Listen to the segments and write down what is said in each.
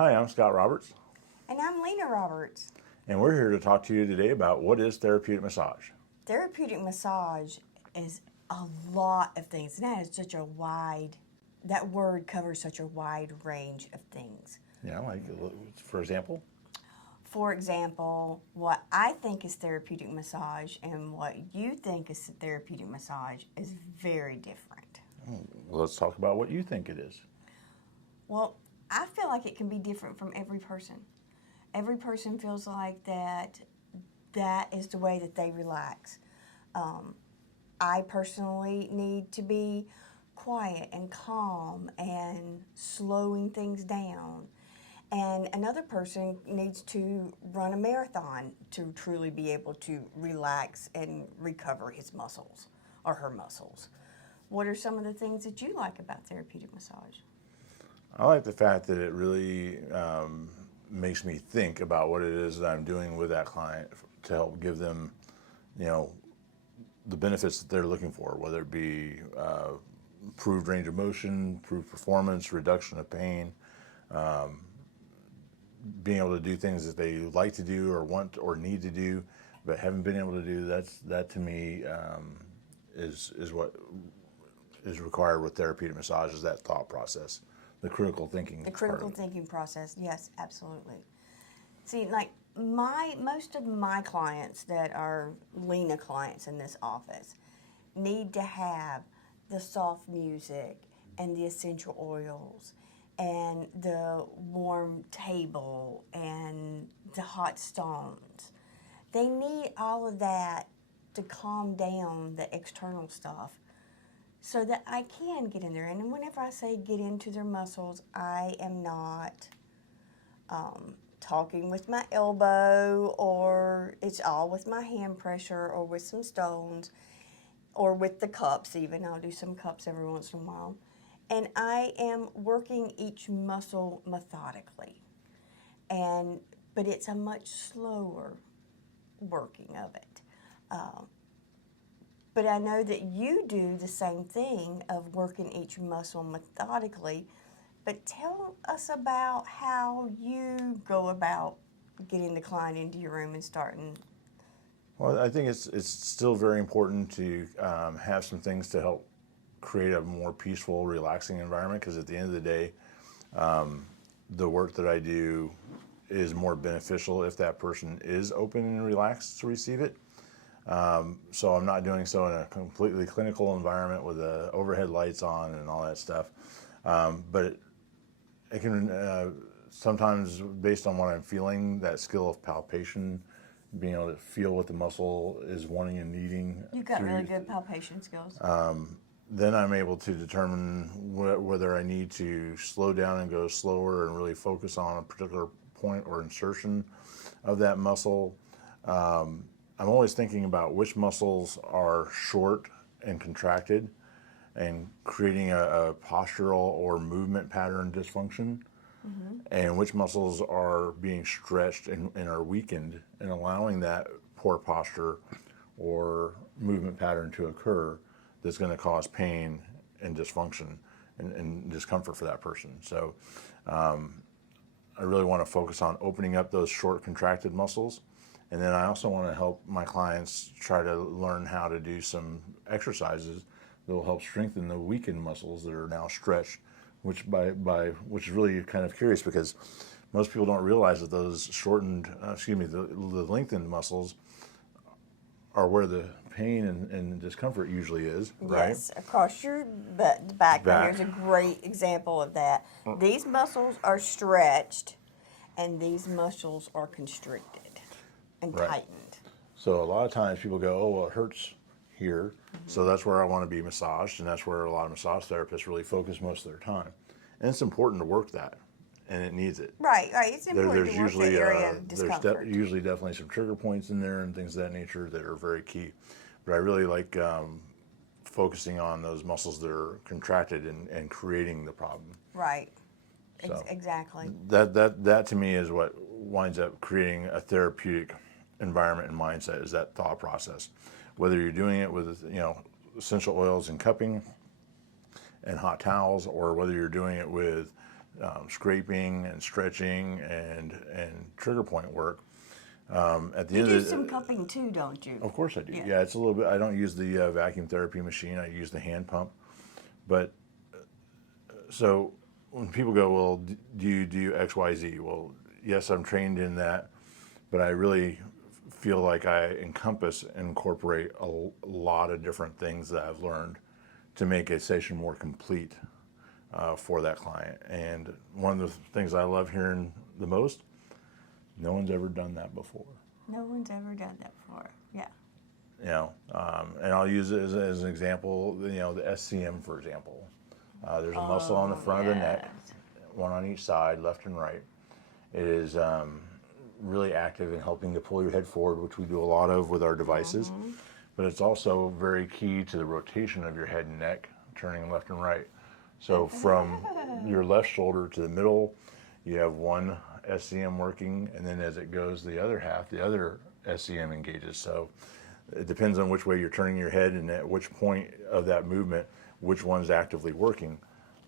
Hi, I'm Scott Roberts, And I'm Lena Roberts. and we're here to talk to you today about what is therapeutic massage. Therapeutic massage is a lot of things. And that is such a wide, that word covers such a wide range of things. Yeah, like, for example? For example, what I think is therapeutic massage and what you think is therapeutic massage is very different. Well, let's talk about what you think it is. Well, I feel like it can be different from every person. Every person feels like that is the way that they relax. I personally need to be quiet and calm and slowing things down. And another person needs to run a marathon to truly be able to relax and recover his muscles or her muscles. What are some of the things that you like about therapeutic massage? I like the fact that it really makes me think about what it is that I'm doing with that client to help give them, the benefits that they're looking for, whether it be improved range of motion, improved performance, reduction of pain, being able to do things that they like to do or want or need to do, but haven't been able to do. That to me is what is required with therapeutic massage, is that thought process, the critical thinking. The critical thinking process, yes, absolutely. See, like most of my clients that are Lena clients in this office need to have the soft music and the essential oils and the warm table and the hot stones. They need all of that to calm down the external stuff so that I can get in there. And whenever I say get into their muscles, I am not talking with my elbow, or it's all with my hand pressure or with some stones or with the cups even. I'll do some cups every once in a while. And I am working each muscle methodically. But it's a much slower working of it. But I know that you do the same thing of working each muscle methodically. But tell us about how you go about getting the client into your room and starting. Well, I think it's still very important to have some things to help create a more peaceful, relaxing environment, because at the end of the day, the work that I do is more beneficial if that person is open and relaxed to receive it. So I'm not doing so in a completely clinical environment with the overhead lights on and all that stuff. But it can sometimes, based on what I'm feeling, that skill of palpation, being able to feel what the muscle is wanting and needing. You've got really good palpation skills. Then I'm able to determine whether I need to slow down and go slower and really focus on a particular point or insertion of that muscle. I'm always thinking about which muscles are short and contracted and creating a postural or movement pattern dysfunction, and which muscles are being stretched and are weakened, and allowing that poor posture or movement pattern to occur that's going to cause pain and dysfunction and discomfort for that person. So I really want to focus on opening up those short contracted muscles. And then I also want to help my clients try to learn how to do some exercises that will help strengthen the weakened muscles that are now stretched, which which is really kind of curious, because most people don't realize that those the lengthened muscles are where the pain and discomfort usually is, right? Yes, across your back. Here's a great example of that. These muscles are stretched, and these muscles are constricted and tightened. So a lot of times people go, oh, well, it hurts here, so that's where I want to be massaged, and that's where a lot of massage therapists really focus most of their time. And it's important to work that, and it needs it. Right. It's important to work the area of discomfort. There's usually definitely some trigger points in there and things of that nature that are very key. But I really like focusing on those muscles that are contracted and creating the problem. Right. So exactly. That to me is what winds up creating a therapeutic environment and mindset, is that thought process. Whether you're doing it with essential oils and cupping and hot towels, or whether you're doing it with scraping and stretching and trigger point work. At the You end do of some cupping too, don't you? of course I do. Yeah. Yeah, it's a little bit. I don't use the vacuum therapy machine. I use the hand pump. But so when people go, well, do you do X, Y, Z? Well, yes, I'm trained in that, but I really feel like I encompass and incorporate a lot of different things that I've learned to make a session more complete for that client. And one of the things I love hearing the most, no one's ever done that before. No one's ever done that before. Yeah. And I'll use it as an example, the SCM, for example. There's a muscle on the front of the neck, one on each side, left and right. It is really active in helping to pull your head forward, which we do a lot of with our devices. But it's also very key to the rotation of your head and neck, turning left and right. So from your left shoulder to the middle, you have one SCM working, and then as it goes the other half, the other SCM engages. So it depends on which way you're turning your head and at which point of that movement, which one's actively working.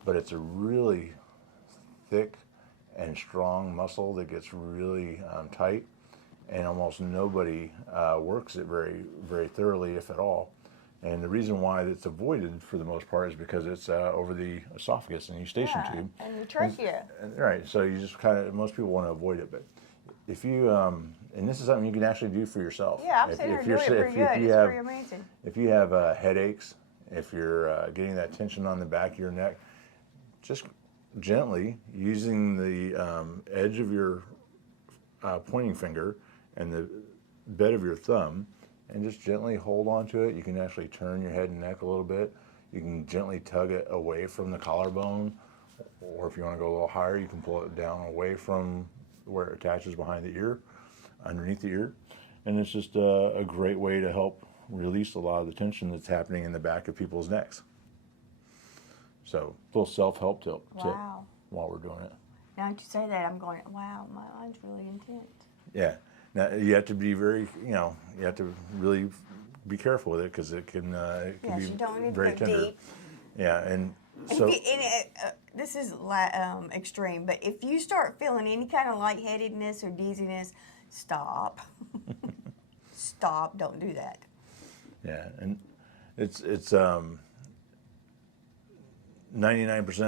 But it's a really thick and strong muscle that gets really tight, and almost nobody works it very, very thoroughly, if at all. And the reason why it's avoided for the most part is because it's over the esophagus and eustachian tube. And the trachea. Right, so you just most people want to avoid it, but if you, and this is something you can actually do for yourself. Yeah, I'm sitting here doing it pretty good. It's pretty amazing. If you have headaches, if you're getting that tension on the back of your neck, just gently using the edge of your pointing finger and the bed of your thumb, and just gently hold on to it. You can actually turn your head and neck a little bit. You can gently tug it away from the collarbone, or if you want to go a little higher, you can pull it down away from where it attaches behind the ear, underneath the ear. And it's just a great way to help release a lot of the tension that's happening in the back of people's necks. So, a little self-help tip Wow. while we're doing it. Now that you say that, I'm going, wow, my line's really intense. Yeah. Now, you have to be very, you have to really be careful with it, because it can Yes, be you don't need to very go tender. deep. Yeah, and And so this is extreme, but if you start feeling any kind of lightheadedness or dizziness, stop. Stop. Don't do that. yeah, and it's 99%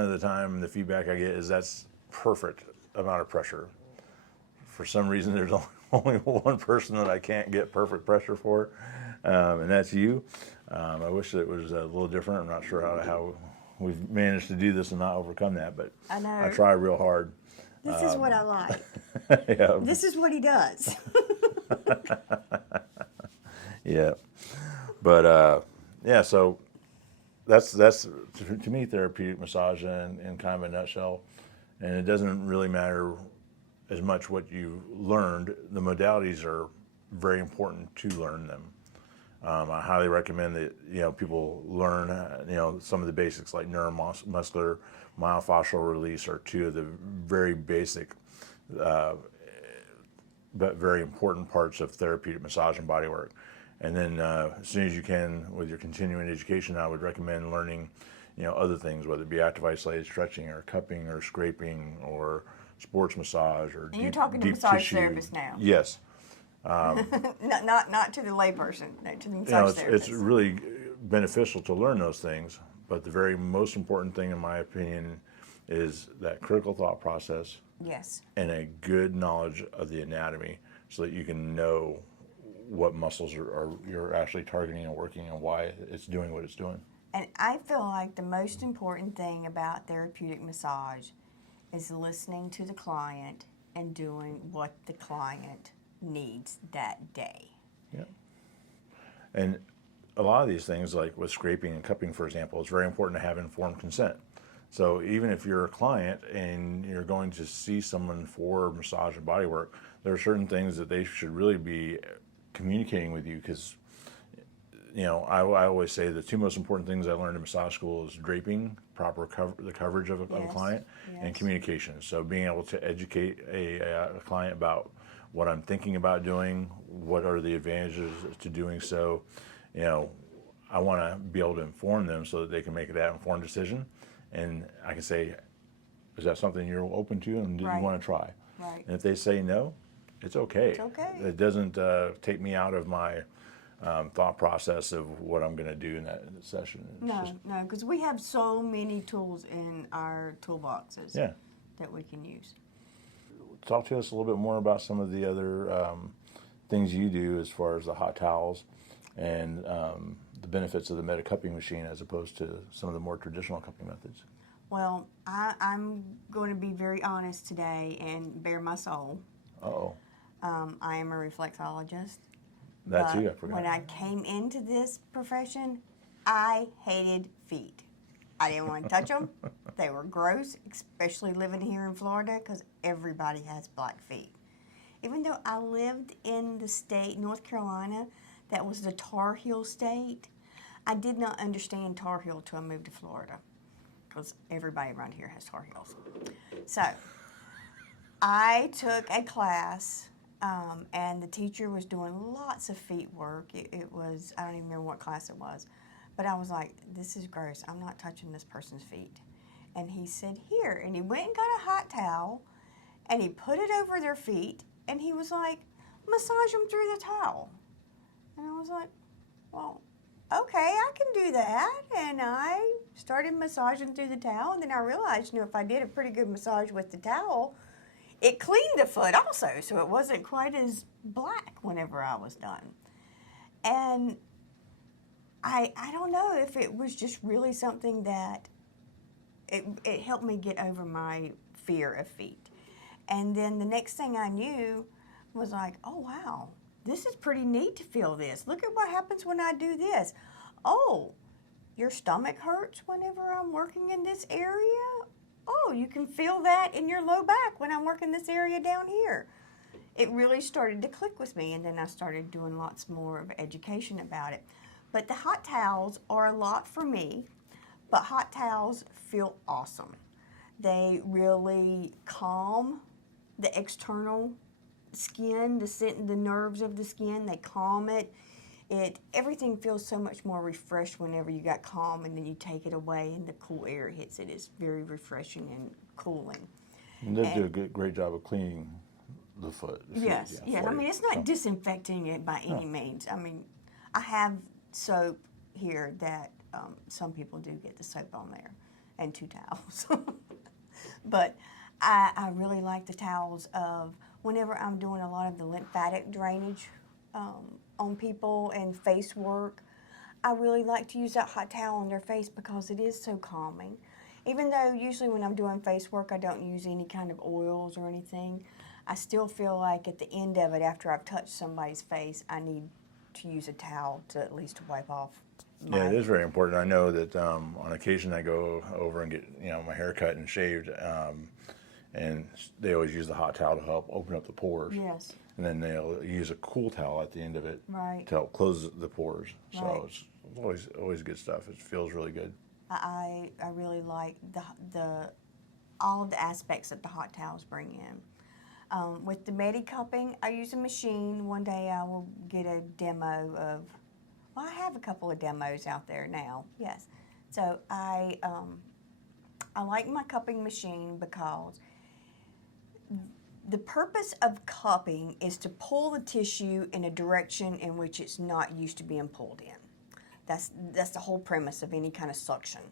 of the time the feedback I get is that's perfect amount of pressure. For some reason, there's only one person that I can't get perfect pressure for, and that's you. I wish it was a little different. I'm not sure how we've managed to do this and not overcome that, but I know. I try real hard. This is what I like. Yeah. This is what he does. Yeah, but yeah, so that's to me therapeutic massage in kind of a nutshell, and it doesn't really matter as much what you learned. The modalities are very important to learn them. I highly recommend that people learn some of the basics like neuromuscular, myofascial release are two of the very basic but very important parts of therapeutic massage and body work. And then as soon as you can, with your continuing education, I would recommend learning other things, whether it be active isolated stretching or cupping or scraping or sports massage or And you're talking to massage therapists now. Yes. Not to the layperson, no, to the massage therapist. It's really beneficial to learn those things, but the very most important thing, in my opinion, is that critical thought process. Yes. And a good knowledge of the anatomy, so that you can know what muscles you're actually targeting and working, and why it's doing what it's doing. And I feel like the most important thing about therapeutic massage is listening to the client and doing what the client needs that day. Yeah. And a lot of these things, like with scraping and cupping, for example, it's very important to have informed consent. So even if you're a client and you're going to see someone for massage and body work, there are certain things that they should really be communicating with you, because I always say the two most important things I learned in massage school is draping, proper the coverage of a client, and communication. So being able to educate a client about what I'm thinking about doing, what are the advantages to doing so. I want to be able to inform them so that they can make that informed decision. And I can say, is that something you're open to and do you Right. want to try? Right. And if they say no, it's okay. It's okay. It doesn't take me out of my thought process of what I'm going to do in that session. It's No, just- no, because we have so many tools in our toolboxes yeah. that we can use. Talk to us a little bit more about some of the other things you do as far as the hot towels and the benefits of the meta cupping machine as opposed to some of the more traditional cupping methods. Well, I'm going to be very honest today and bare my soul. Uh-oh. I am a reflexologist. That's but you, I forgot. When I came into this profession, I hated feet. I didn't want to touch them. They were gross, especially living here in Florida because everybody has black feet. Even though I lived in the state, North Carolina, that was the Tar Heel state, I did not understand Tar Heel till I moved to Florida because everybody around here has Tar Heels. So I took a class and the teacher was doing lots of feet work. It was, I don't even remember what class it was, but I was like, this is gross. I'm not touching this person's feet. And he said, here. And he went and got a hot towel and he put it over their feet and he was like, massage them through the towel. And I was like, well, okay, I can do that. And I started massaging through the towel and then I realized, if I did a pretty good massage with the towel, it cleaned the foot also, so it wasn't quite as black whenever I was done. And I don't know if it was just really something that it helped me get over my fear of feet. And then the next thing I knew was like, oh wow, this is pretty neat to feel this. Look at what happens when I do this. Oh, your stomach hurts whenever I'm working in this area? Oh, you can feel that in your low back when I'm working this area down here. It really started to click with me, and then I started doing lots more of education about it. But the hot towels are a lot for me, but hot towels feel awesome. They really calm the external skin, the nerves of the skin. They calm it. Everything feels so much more refreshed whenever you got calm and then you take it away and the cool air hits it. It's very refreshing and cooling. And they do a great job of cleaning the foot. The feet, Yes, yeah, yes. for I you. mean, it's not So, disinfecting it by any means. I mean, I have soap here that some people do get the soap on there and 2 towels. But I really like the towels of whenever I'm doing a lot of the lymphatic drainage on people and face work. I really like to use that hot towel on their face because it is so calming. Even though usually when I'm doing face work I don't use any kind of oils or anything, I still feel like at the end of it, after I've touched somebody's face, I need to use a towel to at least wipe off my... Yeah, it is very important. I know that on occasion I go over and get my hair cut and shaved, and they always use the hot towel to help open up the pores. Yes. And then they'll use a cool towel at the end of it Right. to help close the pores. Right. So it's always good stuff. It feels really good. I really like the all of the aspects that the hot towels bring in. With the Medi cupping, I use a machine. One day I will get a demo of, well, I have a couple of demos out there now, yes. So I like my cupping machine because the purpose of cupping is to pull the tissue in a direction in which it's not used to being pulled in. That's the whole premise of any kind of suction.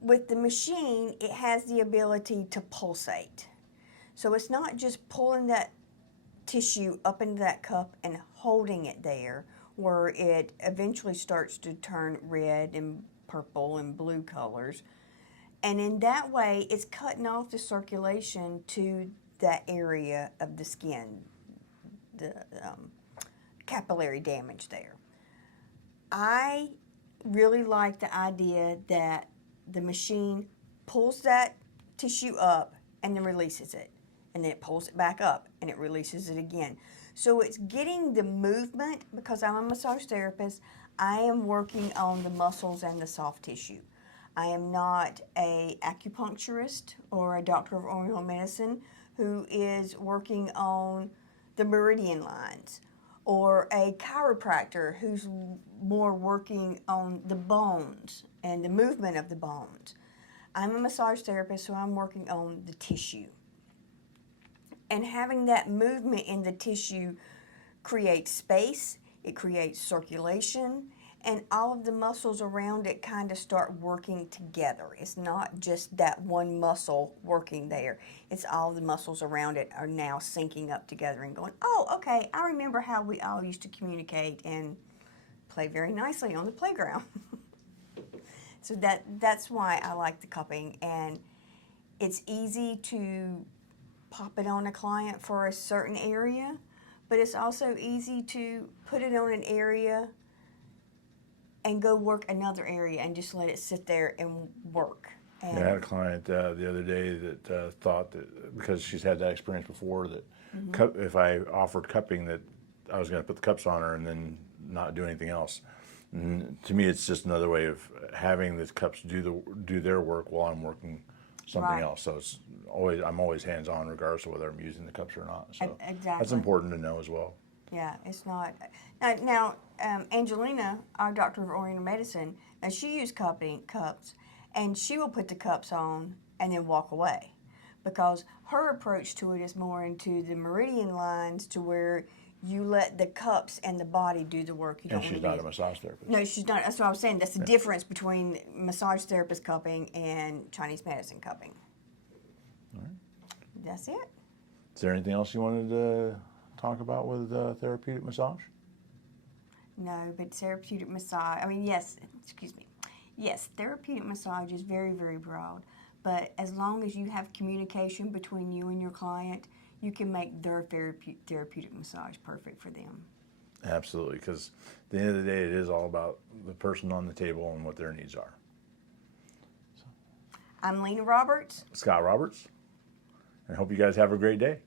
With the machine, it has the ability to pulsate. So it's not just pulling that tissue up into that cup and holding it there where it eventually starts to turn red and purple and blue colors. And in that way, it's cutting off the circulation to that area of the skin, the capillary damage there. I really like the idea that the machine pulls that tissue up and then releases it. And then it pulls it back up and it releases it again. So it's getting the movement, because I'm a massage therapist, I am working on the muscles and the soft tissue. I am not a acupuncturist or a doctor of oriental medicine who is working on the meridian lines, or a chiropractor who's more working on the bones and the movement of the bones. I'm a massage therapist, so I'm working on the tissue. And having that movement in the tissue creates space, it creates circulation, and all of the muscles around it kind of start working together. It's not just that one muscle working there. It's all the muscles around it are now syncing up together and going, oh, okay, I remember how we all used to communicate and play very nicely on the playground. So that's why I like the cupping, and it's easy to pop it on a client for a certain area, but it's also easy to put it on an area and go work another area and just let it sit there and work. And Yeah, I had a client the other day that thought that because she's had that experience before that if I offered cupping that I was going to put the cups on her and then not do anything else. And to me, it's just another way of having the cups do their work while I'm working something Right. else. So I'm always hands on regardless of whether I'm using the cups or not. So Exactly. that's important to know as well. Yeah, it's not. Now Angelina, our doctor of Oriental medicine, now she used cups, and she will put the cups on and then walk away, because her approach to it is more into the meridian lines to where you let the cups and the body do the work. You And don't she's wanna not a massage therapist. No, she's not. That's what I was saying. That's the difference between massage therapist cupping and Chinese medicine cupping. All right. That's it. Is there anything else you wanted to talk about with therapeutic massage? No, but therapeutic massage, I mean, yes, excuse me. Yes, therapeutic massage is very, very broad, but as long as you have communication between you and your client, you can make their therapeutic massage perfect for them. Absolutely, because at the end of the day, it is all about the person on the table and what their needs are. I'm Lena Roberts. Scott Roberts, and I hope you guys have a great day.